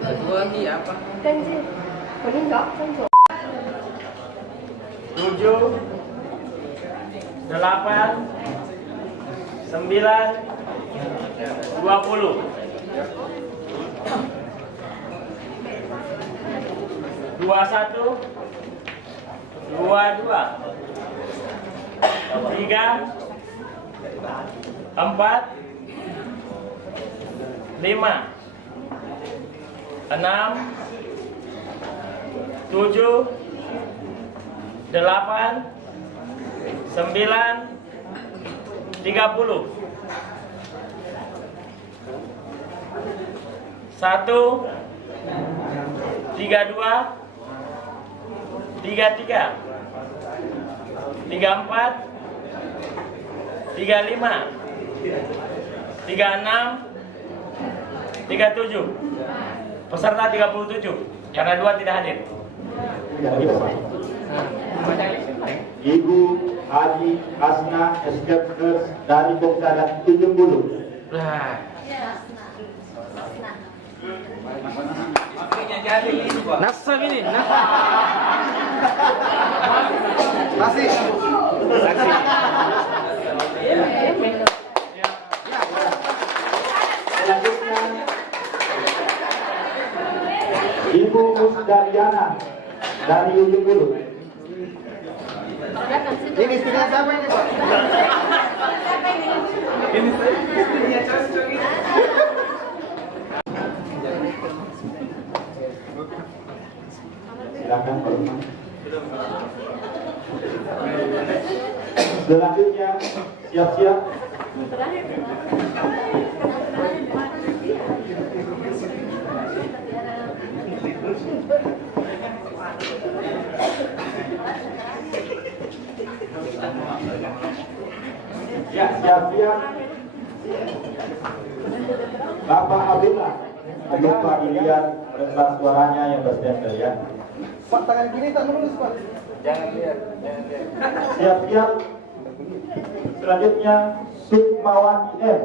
Satu lagi apa? 7, 8, 9, 20. 21, 22, 3, 4, 5, 6, 7, 8, 9, 30. 1, 32, 33, 34, 35, 36, 37. Peserta 37 karena 2 tidak hadir. Ibu Haji Hasna SDPers dari Komisariat 70. Nasab ini, Masih. Selanjutnya Ibu Musdaliana dari 70. Ini istrinya siapa ini, Pak? ini istrinya cocok ini. Silakan Pak Lukman. Selanjutnya siap-siap. Ya, siap-siap. Bapak Abdullah, lupa dilihat rendah suaranya yang berstempel ya. Pak, tangan kiri tak lurus, Pak. Jangan lihat, jangan lihat. Siap-siap. Selanjutnya Sukmawati M.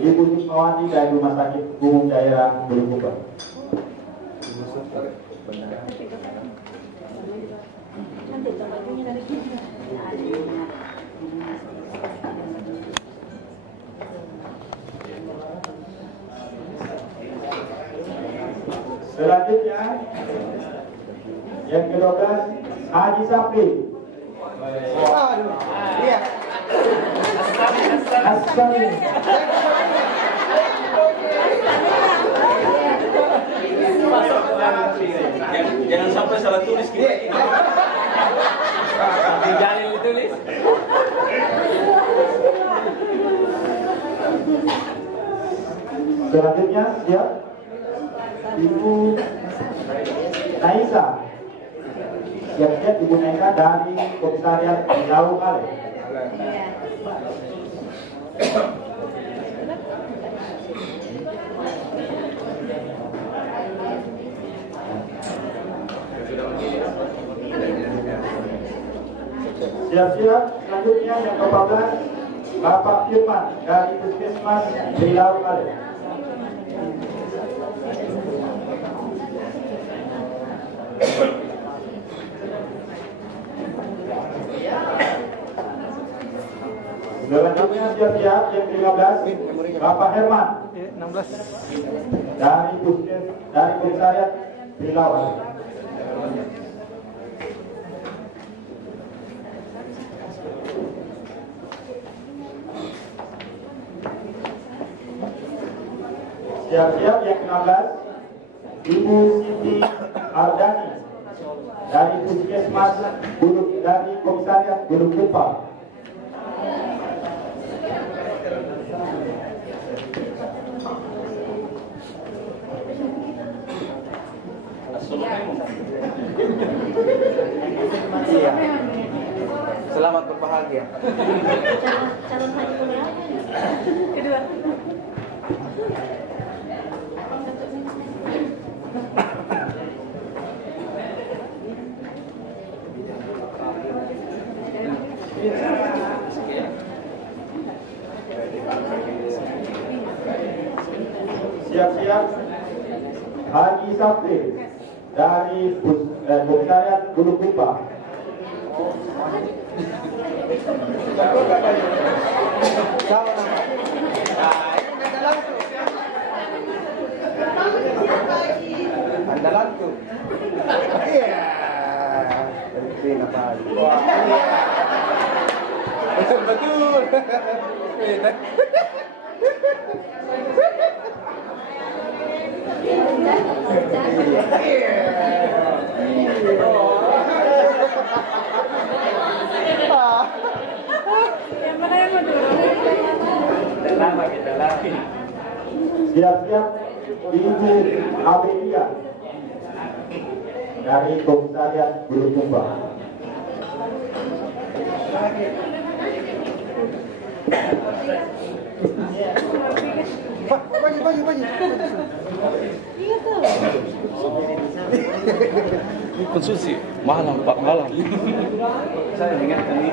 Ibu Sukmawati dari Rumah Sakit Umum Daerah Bulukumba. Selanjutnya yang ke-12 Haji Sapri. Waduh. Iya. Asami. Jangan sampai salah tulis kita. Dijalin ditulis. Selanjutnya siap Ibu Naisa. Siap-siap Ibu Naisa dari Komisariat Lau Ale. Siap-siap selanjutnya yang ke-14 Bapak Firman dari Puskesmas Lau Ale. Selanjutnya siap-siap yang ke-15 Bapak Herman 16. dari Komisariat Rilau. Siap-siap yang ke-16 Ibu Siti Ardani dari Puskesmas dari Komisariat Bulukumba. Iya. Selamat berbahagia. Calon haji kuliah kedua. Siap-siap Haji Sabri dari Komisariat Bulukumba. Sama nama. Andalanku. Iya. Itu apa? Wah. Betul. Yang mana yang mau dulu? Lama kita lagi. Siap-siap Ibu Amelia dari Komisariat Bulukumba. Baju. Iya tuh. Konsumsi malam Pak malam. Saya ingatkan ini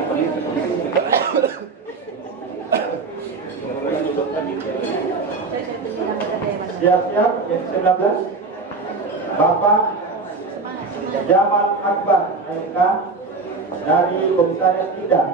Siap-siap yang 19 Bapak Jamal Akbar MK dari Komisariat Tidak.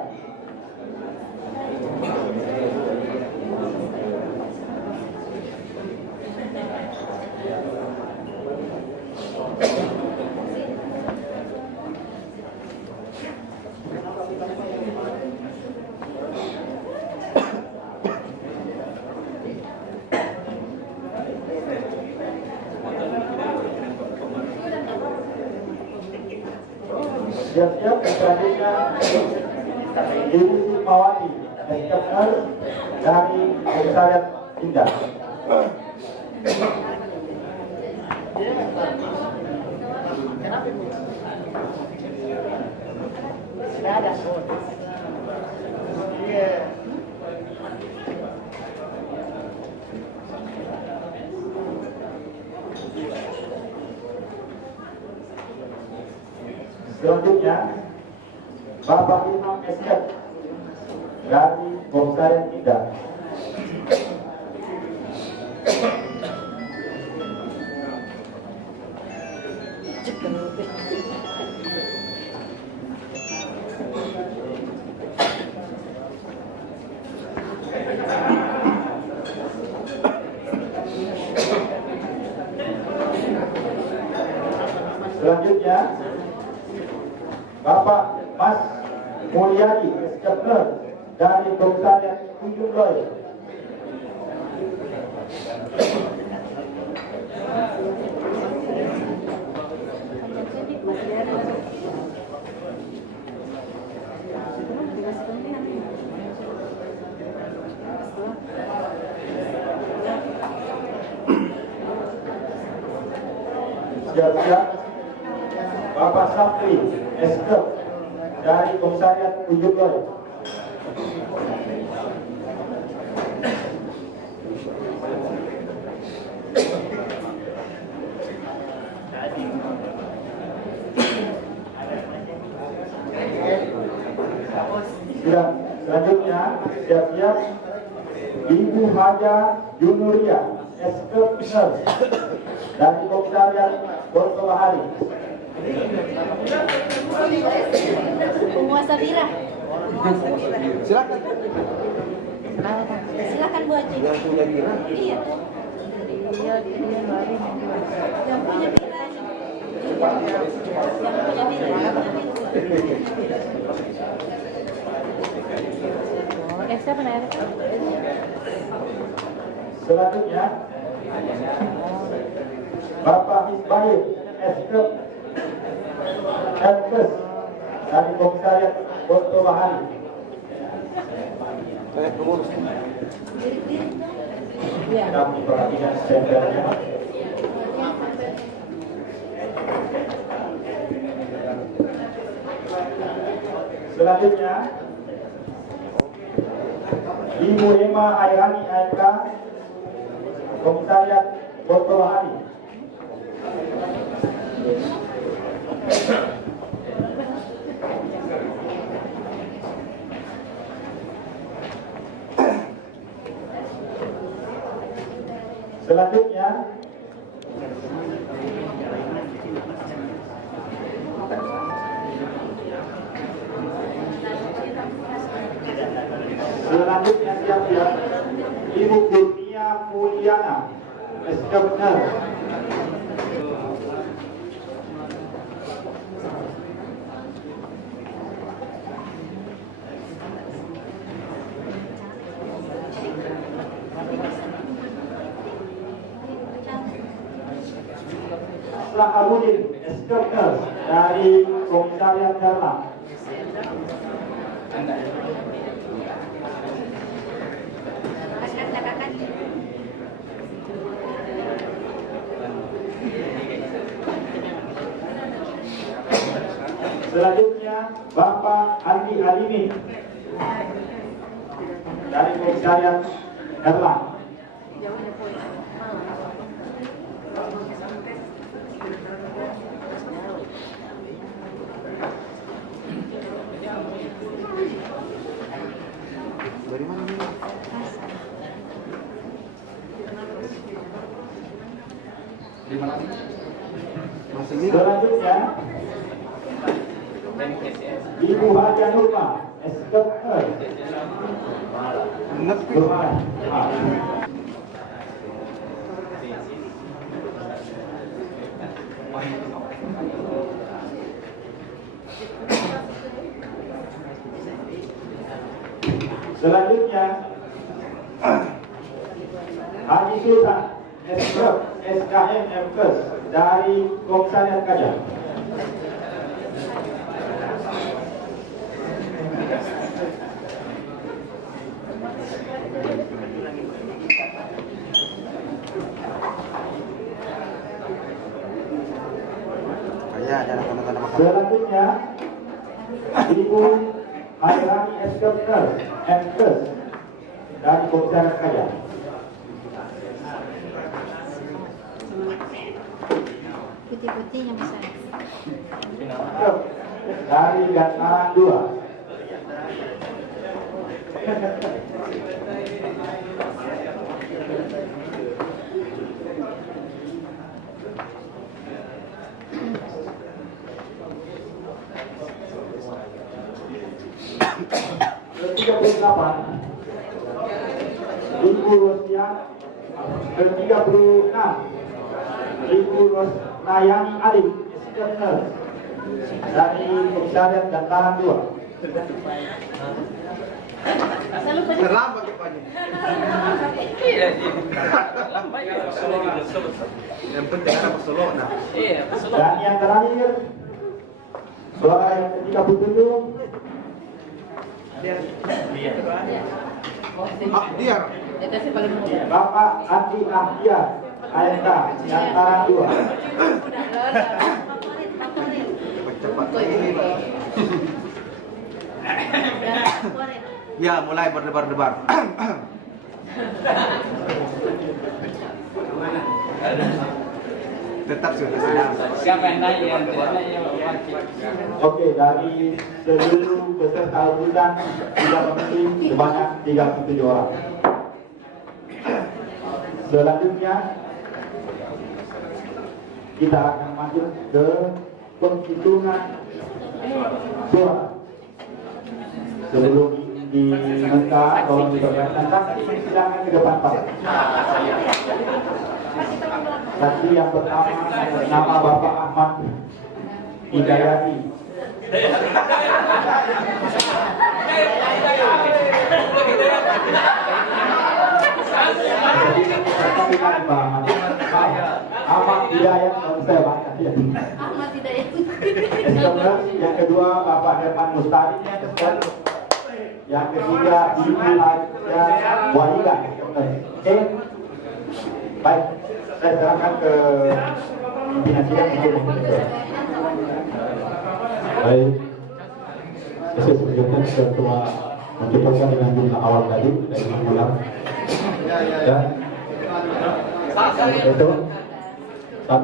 Siap-siap selanjutnya Ibu Mawati SKPR dari Komisariat Indah. Selanjutnya Bapak Imam Esket dari Komisariat Indah. Selanjutnya Bapak Mas Mulyadi SKPR dari Komisariat Ujung Loy. Siap-siap Bapak Sapri SK dari Komisariat Ujung Loy. Selanjutnya siap-siap Ibu Haja Junuria SK Nurse dari Komisariat Borto Bahari. Penguasa Bira. Silakan. Silakan Bu Haji. Yang punya Bira. Iya. Yang punya Bira. Yang punya Bira. Siapa namanya? Selanjutnya Bapak Ismail SK Elkes dari Komisariat Borto Bahari. Saya pengurus. Kami perhatikan sendernya. Selanjutnya Ibu Emma Airani AMK Komisariat Borto Bahari. Selanjutnya siap-siap Ibu Kurnia Mulyana, Eskebener. Sahabudin Eskebener dari Komisariat Darla. Selanjutnya Bapak Andi Alimin dari Komisariat Erlang. Dari mana ini? Masih ini? Selanjutnya Ibu Haja Nurma, Eskebener. Nurma. Selanjutnya Haji Sultan SKM MKes dari Komisariat Kajang. Ya, ada tanda-tanda makan. Selanjutnya Ibu Hairani Eskebener MKes dari Komisariat Kajang. Putih-putihnya bisa. Dari Gataran 2. ke-38 Ibu Rosya, ke-36 Ibu Rosnayani Alif Eskebener dari Komisariat Gataran 2. Terlambat ya Pak. Iya, lambat ya. Yang penting ada pesolok nah. Iya, pesulok. Dan yang terakhir suara yang ke-37 Ahdiar. Bapak Andi Ahdiar AMK Gataran 2. Cepat ini Pak. Ya, mulai berdebar-debar. Tetap sudah sedang. Siapa yang naik yang tidak naik yang wakil. Oke, dari seluruh peserta urutan sudah memilih sebanyak 37 orang. Selanjutnya kita akan masuk ke penghitungan suara. Sebelum diminta tolong diperkenalkan, silakan ke depan Pak. Saksi yang pertama nama Bapak Ahmad Hidayati. Ahmad Hidayat, saya baca ya. Ahmad Hidayat. Yang kedua Bapak Herman Mustari. Yang ketiga Ibu Haja Walida. Oke, baik, saya serahkan ke pimpinan sidang untuk mempersiapkan. Baik, saya persilakan ketua mencukupkan dengan jumlah awal tadi dari ulang. Ya, itu 1,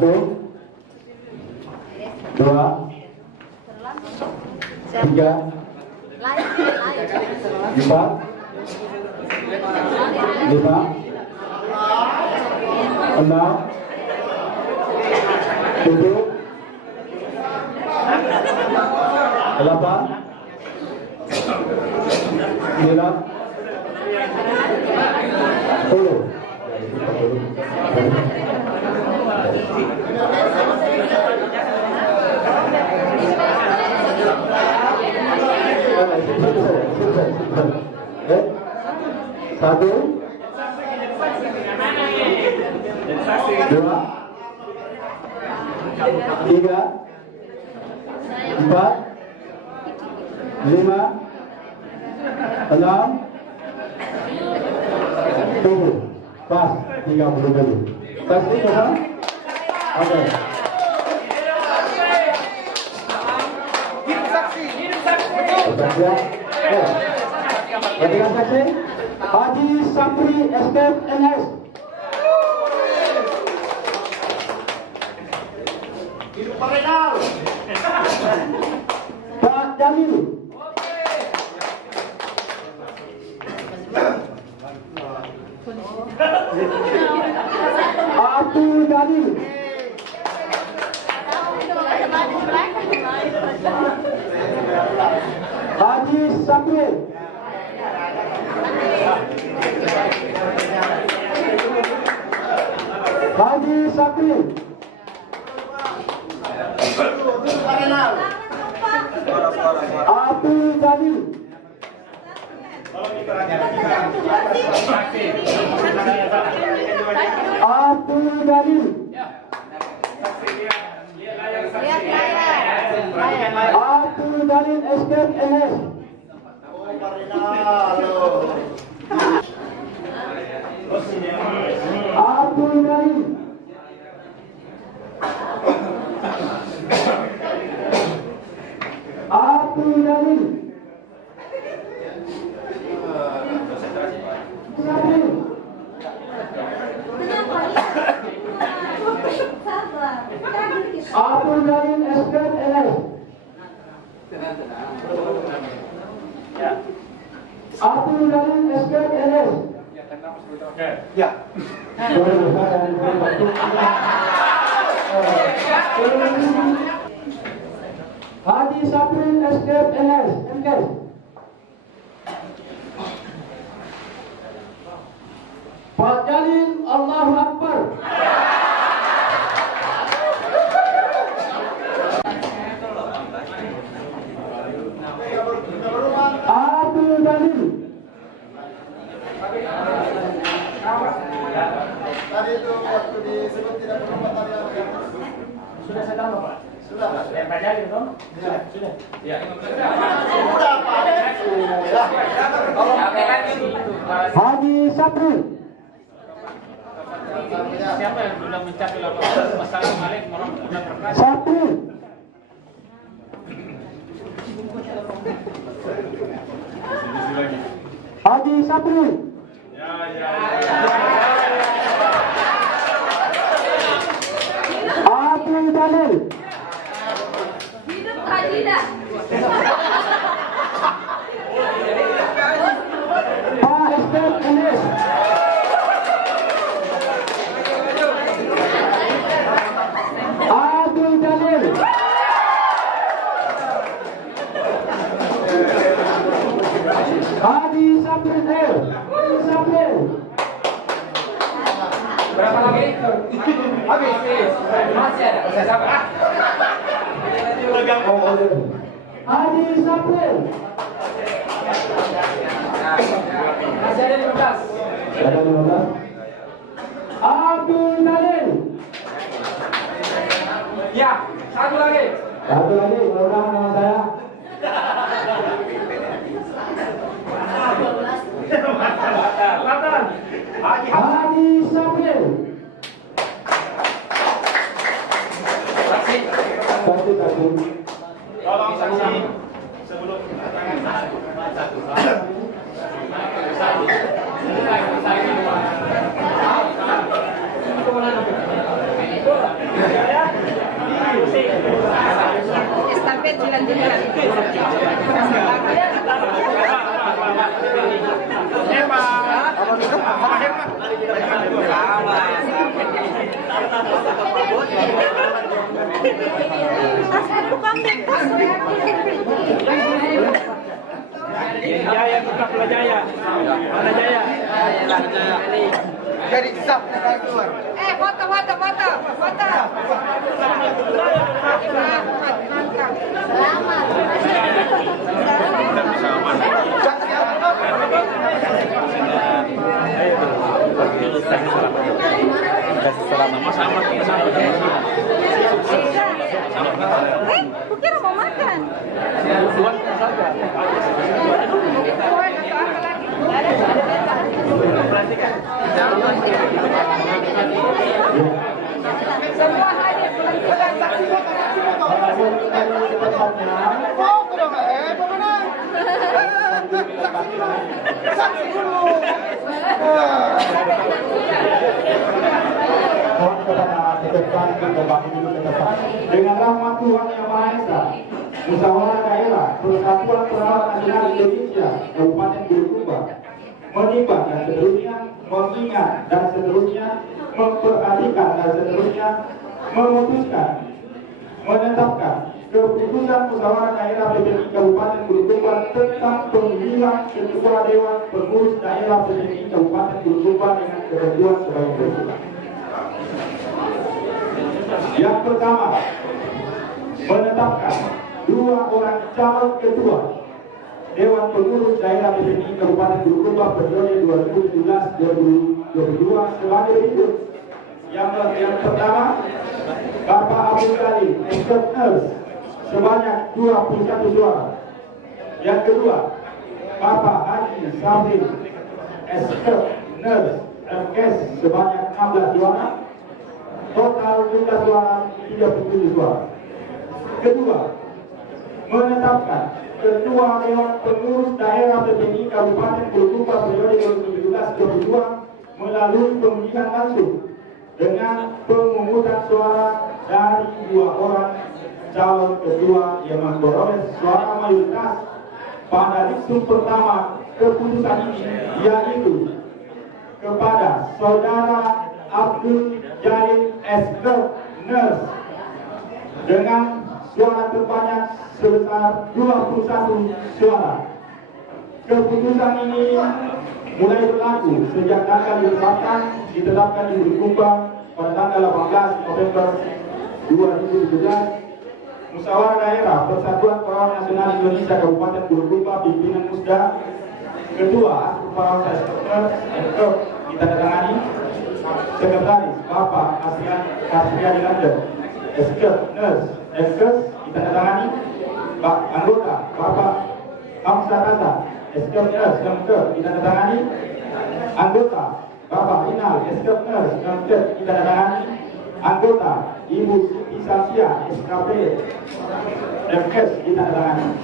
2, 3, 4, 5, enam, tujuh, delapan, sembilan, 10. Satu, dua, tiga, empat, lima, enam, 7. Pas 30 dulu. Saksi ya? Oke. Saksi. Ketiga saksi Haji Sapri SKF NS. Hidup Pak Renal. Pak Jamil. Abdul Jalil. Haji Sapri. Haji Sapri. Abdul Jalil. Abdul Jalil. Abdul Jalil SKF NS. Abdul Jalil. Abdul Jalil. Abdul Jalil SKF NS. Abdul Jalil SKF NS. Ya. Haji Saprin SKF NS. MKes. Pak Jalil Allahu Akbar. Abdul Jalil. Tadi itu waktu disebut tidak berhormat tadi apa? Sudah saya tambah, Pak. Sudah, Pak. Ya, Pak Jalil, toh? Sudah. Sudah. Ya. Sudah, Pak. Haji Saprin. Siapa yang sudah mencapai laporan? Wassalamualaikum warahmatullahi wabarakatuh. Saprin. Haji Saprin. Abdul Jalil. Hidup Hajidah. Pak SKF NS. Abdul Jalil. Haji Saprin L. Saprin. Berapa lagi? Habis. Masih ada. Saya sabar. Haji Saprin. Masih ada 15. Ada 15. Abdul Jalil. Ya, satu lagi. Satu lagi, mudah-mudahan nama saya. Lapan. Haji Saprin. Saksi. Saksi. Tolong saksi sebelum tangan satu. Jaya buka Pulau Jaya. Mana Jaya? Jadi sap keluar. Foto. Sama-sama. Kukira mau makan. Tuan saja. Semua hadir. Foto dong, pemenang. Saksi dulu. Mohon kepada depan kembali dulu ke depan. Dengan rahmat Tuhan Yang Maha Esa, Musyawarah Daerah Persatuan Perawat Nasional Indonesia Kabupaten Bulukumba menimbang dan seterusnya, mengingat dan seterusnya, memperhatikan dan seterusnya, memutuskan, menetapkan keputusan Musyawarah Daerah PPI Kabupaten Bulukumba tentang pemilihan Ketua Dewan Pengurus Daerah PPI Kabupaten Bulukumba dengan ketentuan sebagai berikut. Yang pertama, menetapkan 2 orang calon ketua Dewan Pengurus Daerah PPI Kabupaten Bulukumba periode 2017-2022 sebagai berikut. Yang pertama, Bapak Abdul Ghani Nurse sebanyak 21 suara. Yang kedua, Bapak Haji Sabri Nurse MKes sebanyak 16 suara. Total jumlah suara 37 suara. Kedua, menetapkan Ketua Dewan Pengurus Daerah PPI Kabupaten Bulukumba periode 2017-2022 melalui pemilihan langsung dengan pemungutan suara dari 2 orang calon ketua yang memperoleh suara mayoritas pada diktum pertama keputusan ini, yaitu kepada Saudara Abdul Jalil Nurse dengan suara terbanyak sebesar 21 suara. Keputusan ini mulai berlaku sejak tanggal ditetapkan di Bulukumba pada tanggal 18 November 2017. Musyawarah Daerah Persatuan Perawat Nasional Indonesia Kabupaten Bulukumba pimpinan Musda Ketua Perawat Nasional ditandatangani. Sekretaris Bapak Asriadi London Nurse MKes ditandatangani. Anggota Bapak Hamzah Hasan Nurse MKes ditandatangani. Anggota Bapak Inal Nurse MKes ditandatangani. Anggota Ibu Siti Sasia SKP MKes ditandatangani.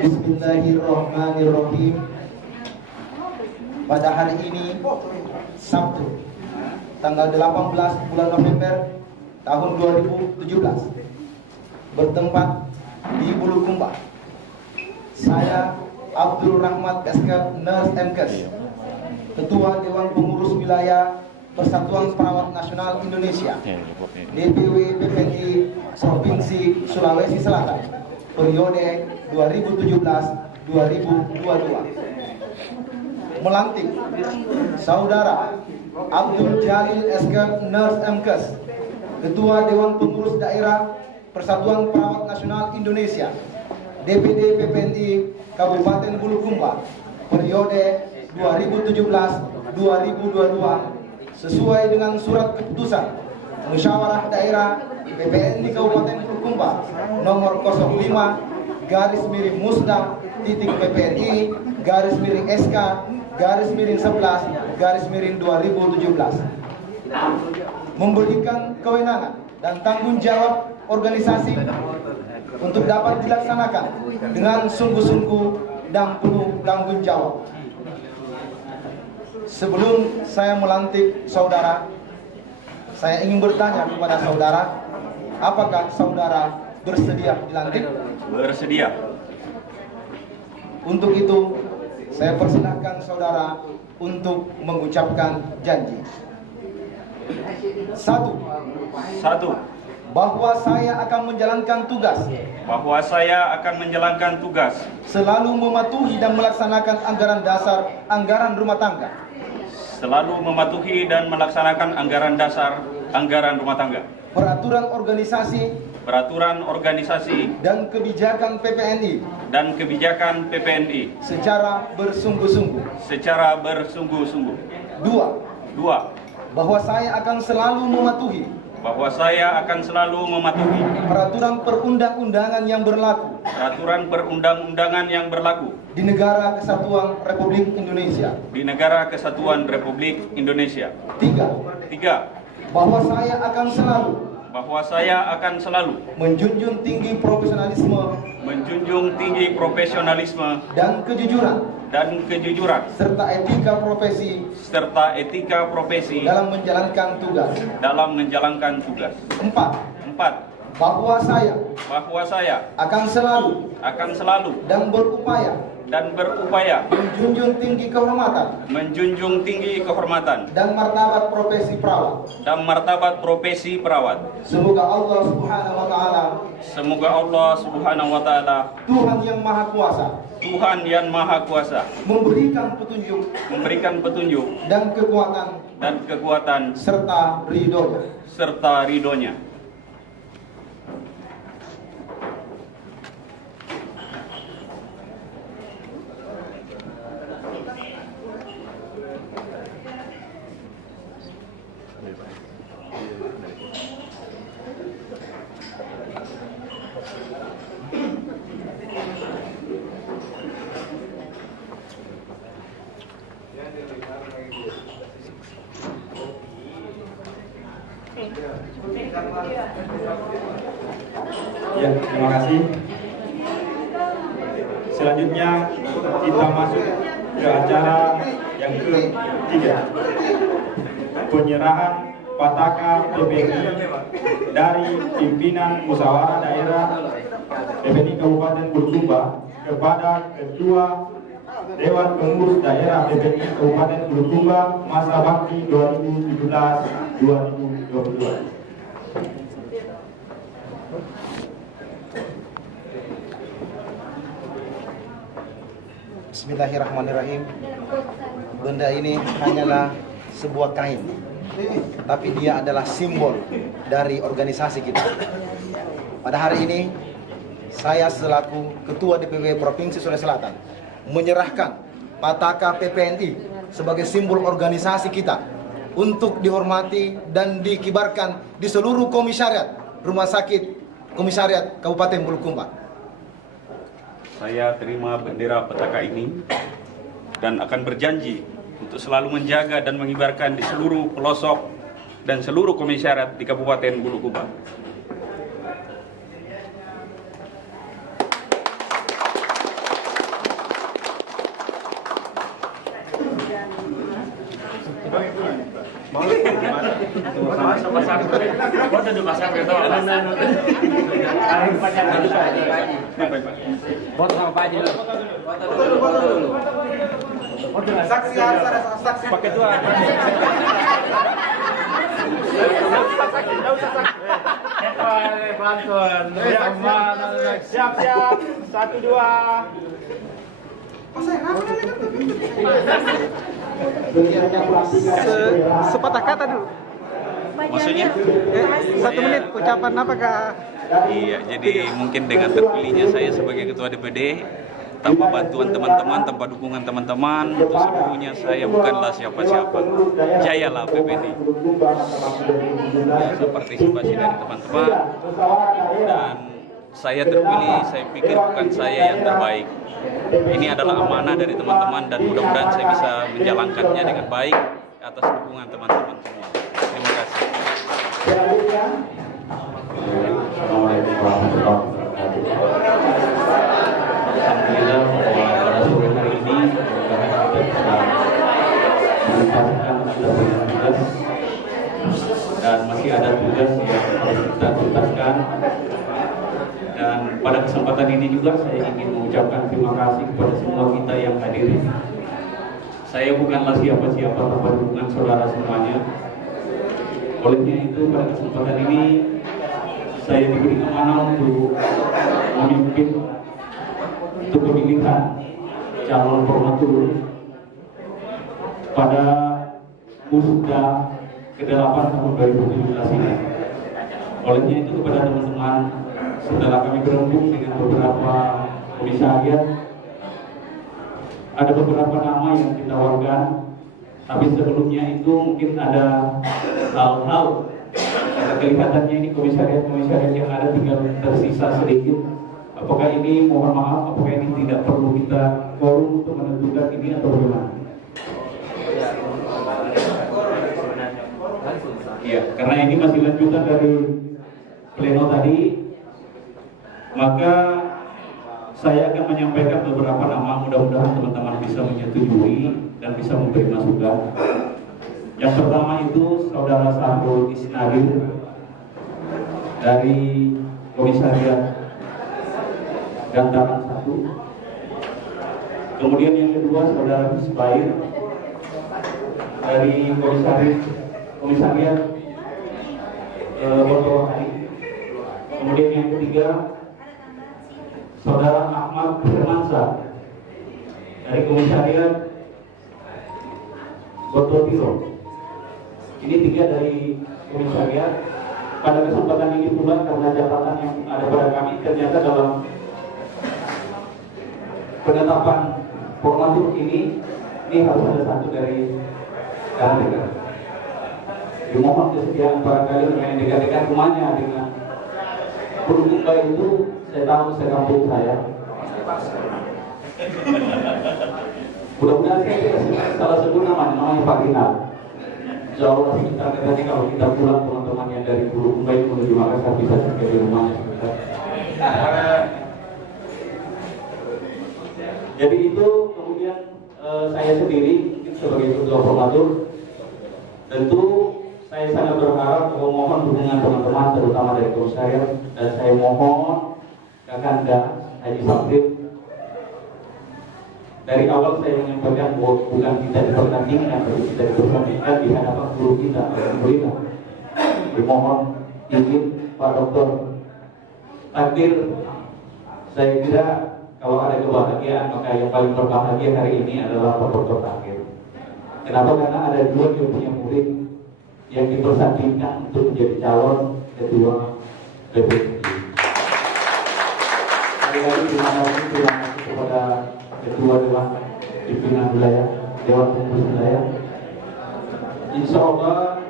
Bismillahirrahmanirrahim. Pada hari ini Sabtu tanggal 18 bulan November tahun 2017 bertempat di Bulukumba, saya Abdul Rahmat Nurse MKes, Ketua Dewan Pengurus Wilayah Persatuan Perawat Nasional Indonesia DPW PPI Provinsi Sulawesi Selatan periode 2017-2022 melantik Saudara Abdul Jalil Nurse MKes, Ketua Dewan Pengurus Daerah Persatuan Perawat Nasional Indonesia DPD PPNI Kabupaten Bulukumba periode 2017-2022 sesuai dengan surat keputusan Musyawarah Daerah PPNI Kabupaten Bulukumba nomor 05-PPNI-SK-PPNI-11-2017 memberikan kewenangan dan tanggung jawab organisasi untuk dapat dilaksanakan dengan sungguh-sungguh dan penuh tanggung jawab. Sebelum saya melantik saudara, saya ingin bertanya kepada saudara, apakah saudara bersedia dilantik? Bersedia. Untuk itu, saya persilahkan saudara untuk mengucapkan janji. Satu. bahwa saya akan menjalankan tugas selalu mematuhi dan melaksanakan anggaran dasar, anggaran rumah tangga, peraturan organisasi dan kebijakan PPNI secara bersungguh-sungguh. Dua, bahwa saya akan selalu mematuhi peraturan perundang-undangan yang berlaku di Negara Kesatuan Republik Indonesia. Tiga, bahwa saya akan selalu menjunjung tinggi profesionalisme dan kejujuran serta etika profesi dalam menjalankan tugas. Empat, bahwa saya akan selalu dan berupaya menjunjung tinggi kehormatan dan martabat profesi perawat. Semoga Allah Subhanahu wa taala Tuhan yang Maha Kuasa memberikan petunjuk dan kekuatan serta ridhonya. Ya, terima kasih. Selanjutnya kita masuk ke acara yang ketiga, penyerahan Pataka PPNI dari pimpinan musyawarah daerah PPNI Kabupaten Bulukumba kepada Ketua Dewan Pengurus Daerah PPNI Kabupaten Bulukumba masa bakti 2017-2022. Bismillahirrahmanirrahim. Benda ini hanyalah sebuah kain, tapi dia adalah simbol dari organisasi kita. Pada hari ini, saya selaku Ketua DPW Provinsi Sulawesi Selatan menyerahkan Pataka PPNI sebagai simbol organisasi kita untuk dihormati dan dikibarkan di seluruh komisariat Rumah Sakit Komisariat Kabupaten Bulukumba. Saya terima bendera Pataka ini dan akan berjanji untuk selalu menjaga dan mengibarkan di seluruh pelosok dan seluruh komisariat di Kabupaten Bulukumba. Foto sama Pak Haji dulu. Saksi harus ada saksi. Pakai tua. Siap. 1, 2. Sepatah kata dulu. Maksudnya? 1 menit ucapan apa Kak? Iya, jadi mungkin dengan terpilihnya saya sebagai Ketua DPD, tanpa bantuan teman-teman, tanpa dukungan teman-teman, sesungguhnya saya bukanlah siapa-siapa. Jayalah PPNI. Itu partisipasi dari teman-teman, dan saya terpilih, saya pikir bukan saya yang terbaik. Ini adalah amanah dari teman-teman dan mudah-mudahan saya bisa menjalankannya dengan baik atas dukungan teman-teman semua. Terima kasih. Assalamualaikum warahmatullahi wabarakatuh. Alhamdulillah pada sore hari ini kita bisa menuntaskan tugas dan masih ada tugas yang harus kita tuntaskan. Dan pada kesempatan ini juga saya ingin mengucapkan terima kasih kepada semua kita yang hadir. Saya bukanlah siapa-siapa tanpa dukungan saudara semuanya. Olehnya itu pada kesempatan ini saya diberi amanah untuk memimpin untuk pemilihan calon formatur pada Musda ke-8 tahun 2017 ini. Olehnya itu kepada teman-teman, setelah kami berembuk dengan beberapa komisariat, ada beberapa nama yang ditawarkan, tapi sebelumnya itu mungkin ada hal-hal kelihatannya ini komisariat yang ada tinggal tersisa sedikit. Apakah ini, mohon maaf, apakah ini tidak perlu kita forum untuk menentukan ini atau bagaimana? Iya, karena ini masih lanjutan dari pleno tadi, maka saya akan menyampaikan beberapa nama, mudah-mudahan teman-teman bisa menyetujui dan bisa memberi masukan. Yang pertama itu Saudara Sahrul Isnadir dari Komisariat Gantaran 1. Kemudian yang kedua Saudara Isbair dari Komisariat Botohari. Kemudian yang ketiga Saudara Ahmad Firmansyah dari Komisariat Bototiro. Ini 3 dari komisariat. Pada kesempatan ini pula, karena jabatan yang ada pada kami ternyata dalam penetapan formatur ini harus ada satu dari kami. Dimohon kesediaan barangkali yang dekat-dekat rumahnya dengan Bulukumba itu, saya tahu saya kampung saya. Mudah-mudahan saya salah sebut namanya Pak Rinal. Jauh lebih kita katanya kalau kita pulang teman-teman yang dari Bulukumba itu menuju Makassar bisa sampai di rumahnya sebentar. Jadi itu kemudian saya sendiri sebagai ketua formatur, tentu saya sangat berharap memohon dukungan teman-teman terutama dari komisariat, dan saya mohon Kakanda Haji Sabri. Dari awal saya menyampaikan bahwa bukan kita dipertandingkan, tapi kita dipertandingkan di hadapan guru kita, alhamdulillah. Dimohon izin Pak Dokter takdir. Saya kira kalau ada kebahagiaan, maka yang paling berbahagia hari ini adalah Pak Dokter takdir. Kenapa? Karena ada 2 yang punya murid yang dipersandingkan untuk menjadi calon ketua PPSI. Sekali lagi terima kasih kepada Ketua Dewan Pimpinan Wilayah, Dewan Pengurus Wilayah. Insya Allah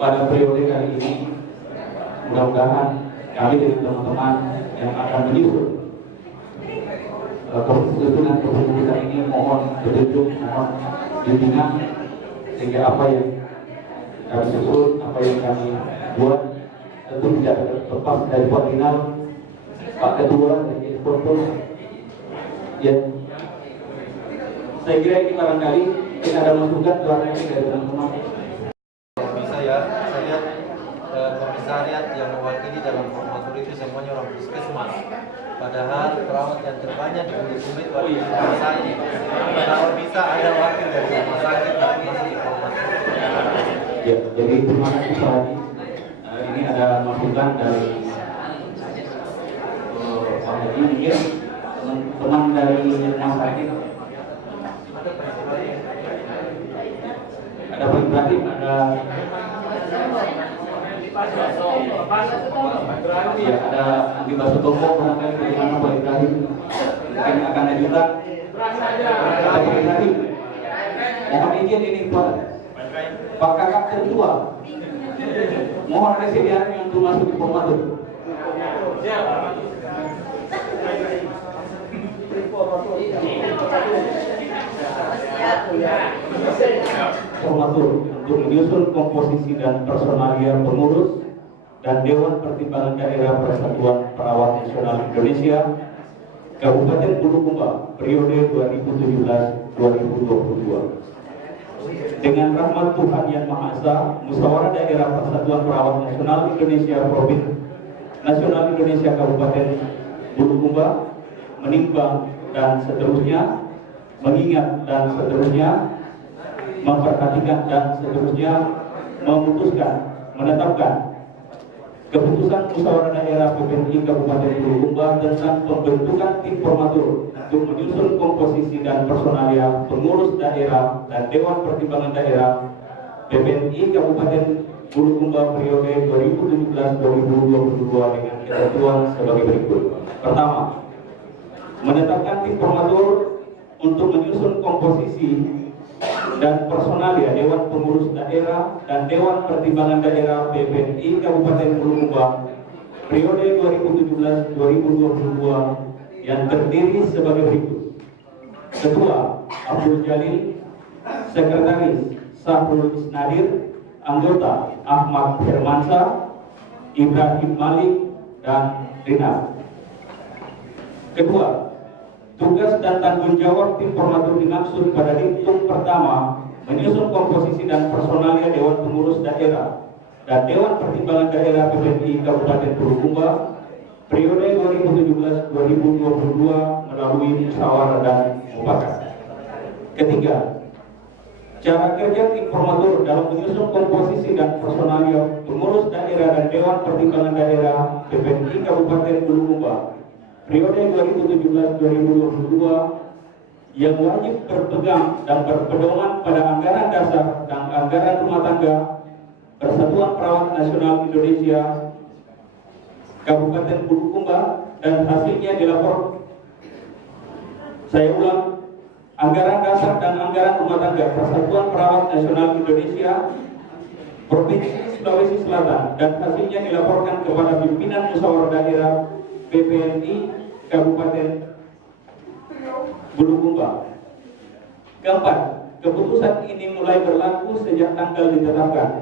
pada periode kali ini, mudah-mudahan kami dengan teman-teman yang akan menyusun keputusan keputusan ini, mohon petunjuk, mohon bimbingan, sehingga apa yang kami susun, apa yang kami buat tentu tidak lepas dari Pak Rinal, Pak Ketua, dan Eksportur. Ya, saya kira ini barangkali kita ada masukan suara ini dari teman-teman. Bisa ya, saya lihat komisariat yang mewakili dalam formatur itu semuanya orang puskesmas. Padahal perawat yang terbanyak di Bulukumba itu di rumah sakit. Kalau bisa ada wakil dari rumah sakit tapi masih formatur. Ya, jadi terima kasih Pak Haji. Ini ada masukan dari Pak Haji, mungkin teman dari rumah sakit. Ada Pak Ibrahim, ada ya, ada Andi Basutomo, barangkali bagaimana Pak Ibrahim mungkin akan lanjutkan. Ada Pak Ibrahim, mohon izin ini Pak Kakak Ketua, mohon kesediaannya untuk masuk di formatur. Formatur untuk menyusun komposisi dan personalia pengurus dan Dewan Pertimbangan Daerah Persatuan Perawat Nasional Indonesia Kabupaten Bulukumba periode 2017-2022. Dengan rahmat Tuhan Yang Maha Esa, Musyawarah Daerah Persatuan Perawat Nasional Indonesia Provinsi Nasional Indonesia Kabupaten Bulukumba menimbang dan seterusnya, mengingat dan seterusnya, memperhatikan dan seterusnya, memutuskan, menetapkan Keputusan Musyawarah Daerah PPNI Kabupaten Bulukumba tentang pembentukan tim formatur untuk menyusun komposisi dan personalia pengurus daerah dan Dewan Pertimbangan Daerah PPNI Kabupaten Bulukumba periode 2017-2022 dengan ketentuan sebagai berikut. Pertama, menetapkan tim formatur untuk menyusun komposisi dan personalia Dewan Pengurus Daerah dan Dewan Pertimbangan Daerah PPNI Kabupaten Bulukumba periode 2017-2022 yang terdiri sebagai berikut. Ketua Abdul Jalil, Sekretaris Sahrul Isnadir, anggota Ahmad Hermansyah, Ibrahim Malik, dan Rina. Kedua, tugas dan tanggung jawab tim formatur dimaksud pada diktum pertama menyusun komposisi dan personalia Dewan Pengurus Daerah dan Dewan Pertimbangan Daerah PPNI Kabupaten Bulukumba periode 2017-2022 melalui musyawarah dan mufakat. Ketiga, cara kerja tim formatur dalam menyusun komposisi dan personalia pengurus daerah dan Dewan Pertimbangan Daerah PPNI Kabupaten Bulukumba periode 2017-2022 yang wajib berpegang dan berpedoman pada anggaran dasar dan anggaran rumah tangga Persatuan Perawat Nasional Indonesia Kabupaten Bulukumba dan hasilnya dilapor. Saya ulang, anggaran dasar dan anggaran rumah tangga Persatuan Perawat Nasional Indonesia Provinsi Sulawesi Selatan dan hasilnya dilaporkan kepada pimpinan musyawarah daerah PPNI Kabupaten Bulukumba. Keempat, keputusan ini mulai berlaku sejak tanggal ditetapkan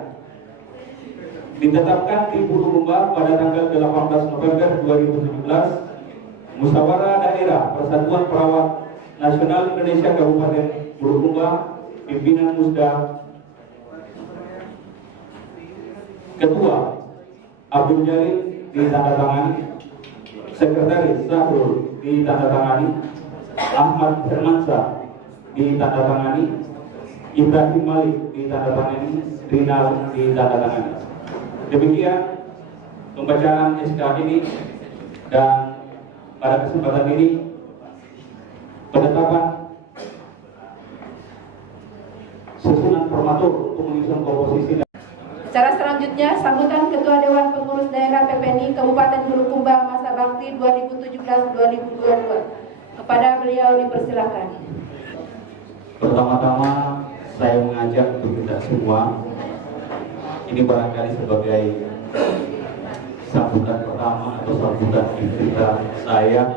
di Bulukumba pada tanggal 18 November 2017. Musyawarah Daerah Persatuan Perawat Nasional Indonesia Kabupaten Bulukumba, pimpinan Musda, Ketua Abdul Jalil ditandatangani, Sekretaris Sahrul ditandatangani, Ahmad Hermansyah ditandatangani, Ibrahim Malik ditandatangani, Rinal ditandatangani. Demikian pembacaan SK ini, dan pada kesempatan ini penetapan susunan formatur untuk menyusun komposisi. Secara selanjutnya, sambutan Ketua Dewan Pengurus Daerah PPNI Kabupaten Bulukumba masa bakti 2017-2022. Kepada beliau dipersilakan. Pertama-tama saya mengajak untuk kita semua, ini barangkali sebagai sambutan pertama atau sambutan kita, saya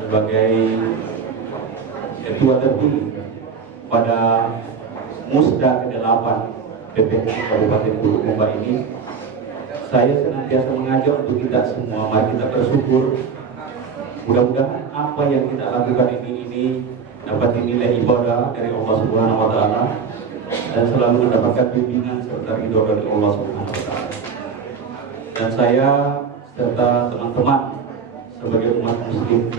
sebagai ketua terpilih pada Musda ke-8 PPNI Kabupaten Bulukumba ini, saya senantiasa mengajak untuk kita semua, mari kita bersyukur. Mudah-mudahan apa yang kita lakukan ini dapat dinilai ibadah dari Allah Subhanahu wa taala dan selalu mendapatkan bimbingan serta ridho dari Allah Subhanahu wa taala. Dan saya serta teman-teman sebagai umat muslim,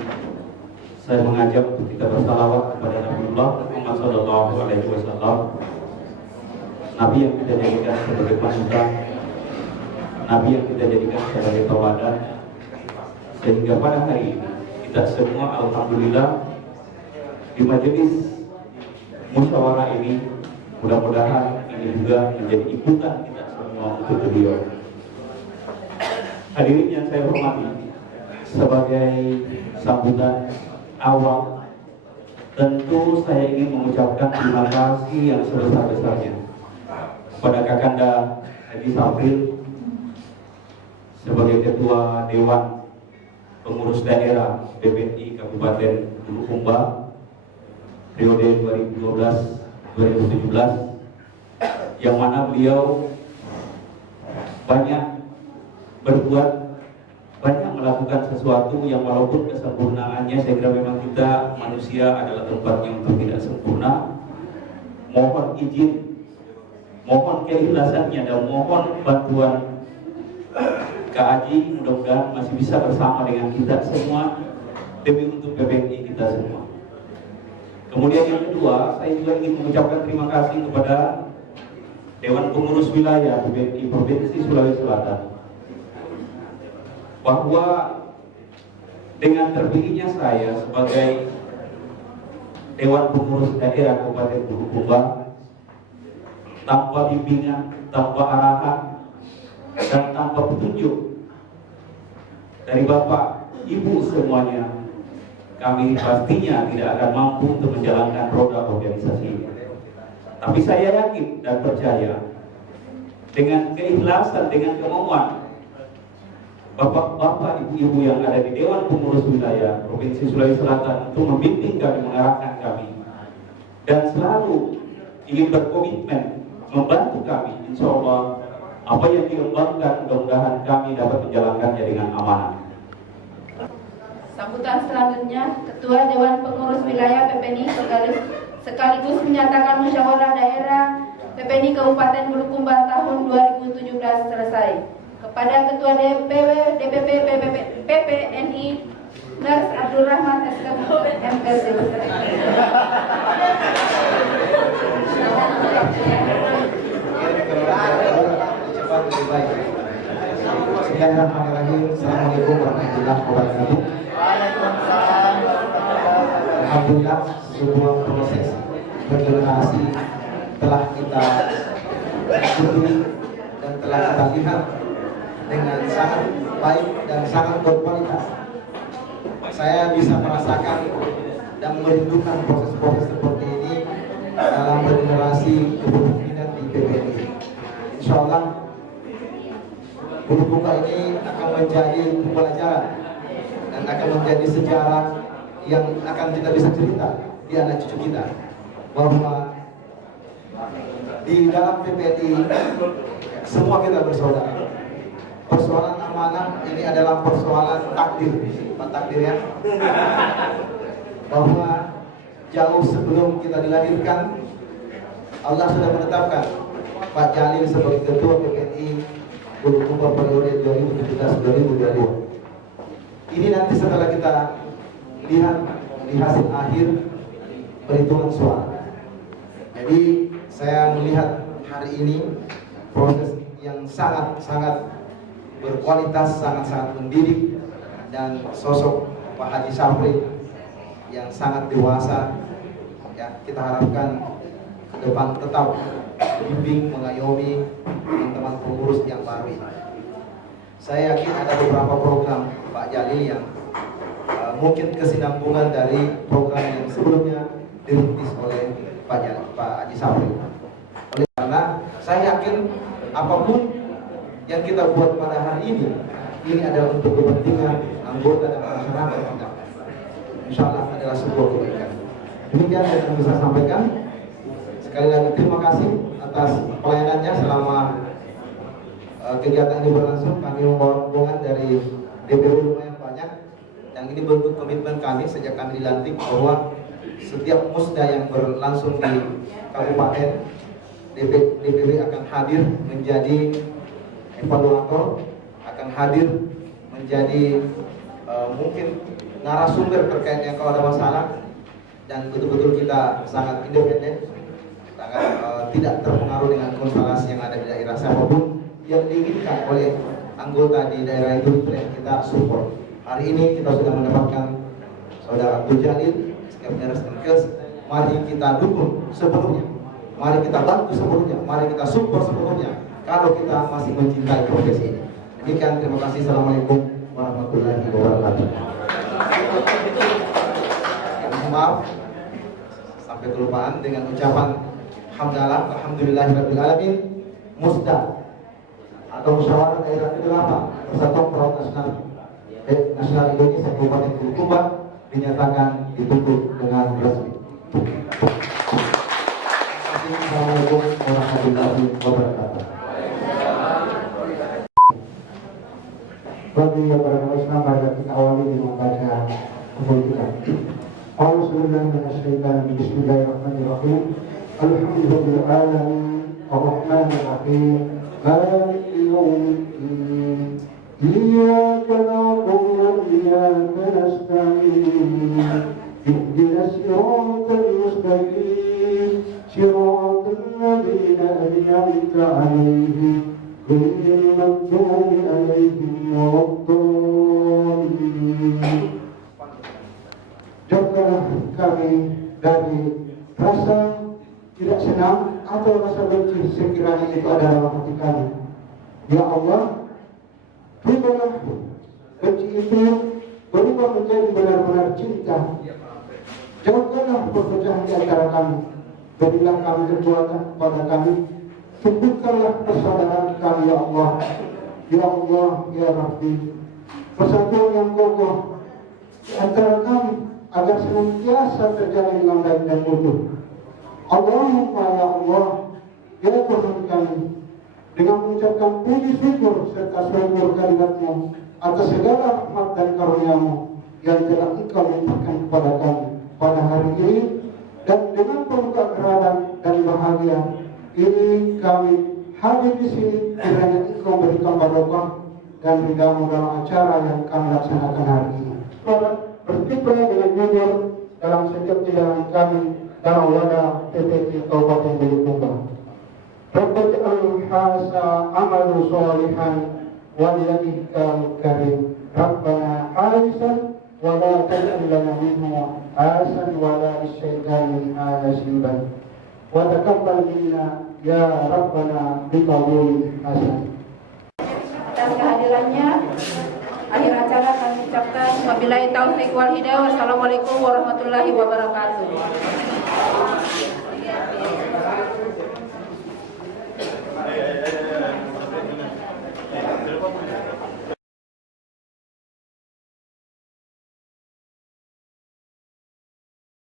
saya mengajak untuk kita bersalawat kepada Nabiullah Muhammad sallallahu alaihi wasallam, Nabi yang kita jadikan sebagai panutan, Nabi yang kita jadikan sebagai tauladan, sehingga pada hari ini kita semua alhamdulillah di majelis musyawarah ini, mudah-mudahan ini juga menjadi ikutan kita semua untuk beliau. Hadirin yang saya hormati, sebagai sambutan awal, tentu saya ingin mengucapkan terima kasih yang sebesar-besarnya kepada Kakanda Haji Safril sebagai Ketua Dewan Pengurus Daerah PPNI Kabupaten Bulukumba periode 2012-2017, yang mana beliau banyak berbuat, banyak melakukan sesuatu yang walaupun kesempurnaannya saya kira memang kita manusia adalah tempatnya untuk tidak sempurna. Mohon izin, mohon keikhlasannya dan mohon bantuan Kak Haji, mudah-mudahan masih bisa bersama dengan kita semua demi untuk PPNI kita semua. Kemudian yang kedua, saya juga ingin mengucapkan terima kasih kepada Dewan Pengurus Wilayah PPNI Provinsi Sulawesi Selatan bahwa dengan terpilihnya saya sebagai Dewan Pengurus Daerah Kabupaten Bulukumba, tanpa bimbingan, tanpa arahan, dan tanpa petunjuk dari Bapak, Ibu semuanya, kami pastinya tidak akan mampu untuk menjalankan roda organisasi ini. Tapi saya yakin dan percaya dengan keikhlasan, dengan kemauan Bapak-bapak, ibu-ibu yang ada di Dewan Pengurus Wilayah Provinsi Sulawesi Selatan untuk membimbing kami, mengarahkan kami, dan selalu ingin berkomitmen membantu kami. Insya Allah apa yang dikembangkan mudah-mudahan kami dapat menjalankannya dengan amanah. Sambutan selanjutnya, Ketua Dewan Pengurus Wilayah PPNI sekaligus menyatakan musyawarah daerah PPNI Kabupaten Bulukumba tahun 2017 selesai. Kepada Ketua DPP PPNI Nurs Abdul Rahman SKM MPC. Bismillahirrahmanirrahim. Assalamualaikum warahmatullahi wabarakatuh. Alhamdulillah, sebuah proses bergenerasi telah kita ikuti dan telah kita lihat dengan sangat baik dan sangat berkualitas. Saya bisa merasakan dan merindukan proses-proses seperti ini dalam bergenerasi kepemimpinan di PPNI. Insya Allah Bulukumba ini akan menjadi pembelajaran dan akan menjadi sejarah yang akan kita bisa cerita di anak cucu kita, bahwa di dalam PPNI semua kita bersaudara. Persoalan amanah ini adalah persoalan takdir, Pak, takdir ya, bahwa jauh sebelum kita dilahirkan Allah sudah menetapkan Pak Jalil sebagai Ketua PPNI Bulukumba periode 2017-2022. Ini nanti setelah kita lihat di hasil akhir perhitungan suara. Jadi saya melihat hari ini proses yang sangat-sangat berkualitas, sangat-sangat mendidik, dan sosok Pak Haji Syafri yang sangat dewasa. Ya, kita harapkan ke depan tetap membimbing, mengayomi teman-teman pengurus yang baru ini. Saya yakin ada beberapa program Pak Jalil yang mungkin kesinambungan dari program yang sebelumnya dirintis oleh Pak Haji Syafri. Oleh karena saya yakin apapun yang kita buat pada hari ini adalah untuk kepentingan anggota dan masyarakat kita. Insya Allah adalah sebuah kebaikan. Demikian yang bisa saya sampaikan. Sekali lagi terima kasih atas pelayanannya selama kegiatan ini berlangsung. Kami membawa rombongan dari DPW lumayan banyak, dan ini bentuk komitmen kami sejak kami dilantik bahwa setiap musda yang berlangsung di kabupaten, DPW akan hadir menjadi evaluator, akan hadir menjadi mungkin narasumber terkaitnya kalau ada masalah, dan betul-betul kita sangat independen, sangat tidak terpengaruh dengan konstelasi yang ada di daerah. Siapapun yang diinginkan oleh anggota di daerah itu yang kita support. Hari ini kita sudah mendapatkan Saudara Abdul Jalil, Sekretaris Kemenkes. Mari kita dukung sepenuhnya, mari kita bantu sepenuhnya, mari kita support sepenuhnya kalau kita masih mencintai profesi ini. Demikian, terima kasih. Assalamualaikum warahmatullahi wabarakatuh. Maaf sampai kelupaan dengan ucapan hamdalah, alhamdulillahirabbil alamin. Musda atau musyawarah daerah ke-8 Persatuan Perautan Nasional Indonesia Kabupaten Bulukumba dinyatakan ditutup dengan resmi. Assalamualaikum warahmatullahi wabarakatuh. Bagi yang beragama pada kita awali dengan membaca kemuliaan. Bismillahirrahmanirrahim. Alhamdulillahirabbil alamin, arrahmanir rahim, maliki yaumiddin. Iyyaka na'budu wa iyyaka nasta'in. Ihdinas siratal mustaqim, siratal ladzina an'amta 'alaihim, ghairil maghdubi 'alaihim waladdallin. jagalah kami dari rasa tidak senang atau rasa benci sekiranya itu ada dalam hati kami. Ya Allah, berikanlah benci itu berubah menjadi benar-benar cinta. Jauhkanlah perpecahan di antara kami. Berilah kami kekuatan pada kami. Tumbuhkanlah persaudaraan kami, ya Allah. Ya Allah, ya Rabbi. Persatuan yang kokoh di antara kami agar senantiasa terjalin dalam baik dan utuh. Allahumma ya Allah, ya Tuhan kami, dengan mengucapkan puji syukur serta syukur kalimat-Mu atas segala rahmat dan karunia-Mu yang telah Engkau limpahkan kepada kami pada hari ini, dan dengan penuh kekerahan dan bahagia ini kami hadir di sini kiranya Engkau berikan barokah dan ridha-Mu dalam acara yang kami laksanakan hari ini. Berkiprah dengan jujur dalam setiap jalan kami dalam wadah PPT Kabupaten Bulukumba. Rabbana hasa amalu sholihan waliyadikal karim. Rabbana halisan wa la taj'al lana minhu asan wa la isyaitan nasiban. Wa taqabbal minna ya Rabbana biqabul hasan. Atas kehadirannya, akhir acara kami ucapkan wabillahi taufiq wal hidayah. Wassalamualaikum warahmatullahi wabarakatuh. Ya.